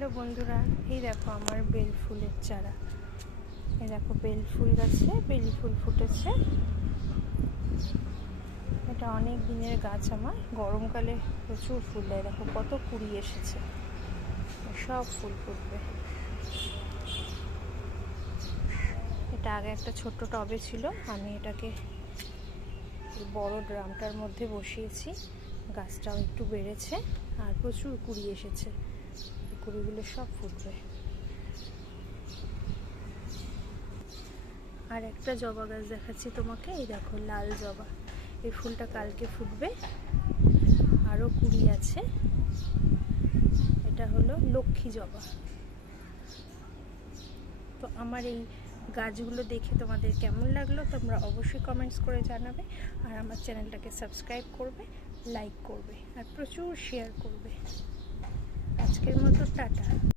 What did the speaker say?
Hello বন্ধুরা, এই দেখো আমার বেল ফুলের চারা। এই দেখো বেল ফুল গাছে বেলি ফুল ফুটেছে। এটা অনেক দিনের গাছ আমার, গরমকালে প্রচুর ফুল দেয়। দেখো কত কুড়ি এসেছে, সব ফুল ফুটবে। এটা আগে একটা ছোট্ট টবে ছিল, আমি এটাকে বড় ড্রামটার মধ্যে বসিয়েছি। গাছটাও একটু বেড়েছে, আর প্রচুর কুড়ি এসেছে। কুড়িগুলো সব ফুটবে। আর একটা জবা গাছ দেখাচ্ছি তোমাকে, এই দেখো লাল জবা। এই ফুলটা কালকে ফুটবে। আরও কুড়ি আছে। এটা হলো লক্ষ্মী জবা। তো আমার এই গাছগুলো দেখে তোমাদের কেমন লাগল তোমরা অবশ্যই কমেন্টস করে জানাবে। আর আমার চ্যানেলটাকে সাবস্ক্রাইব করবে লাইক করবে, আর প্রচুর শেয়ার করবে। мотостата.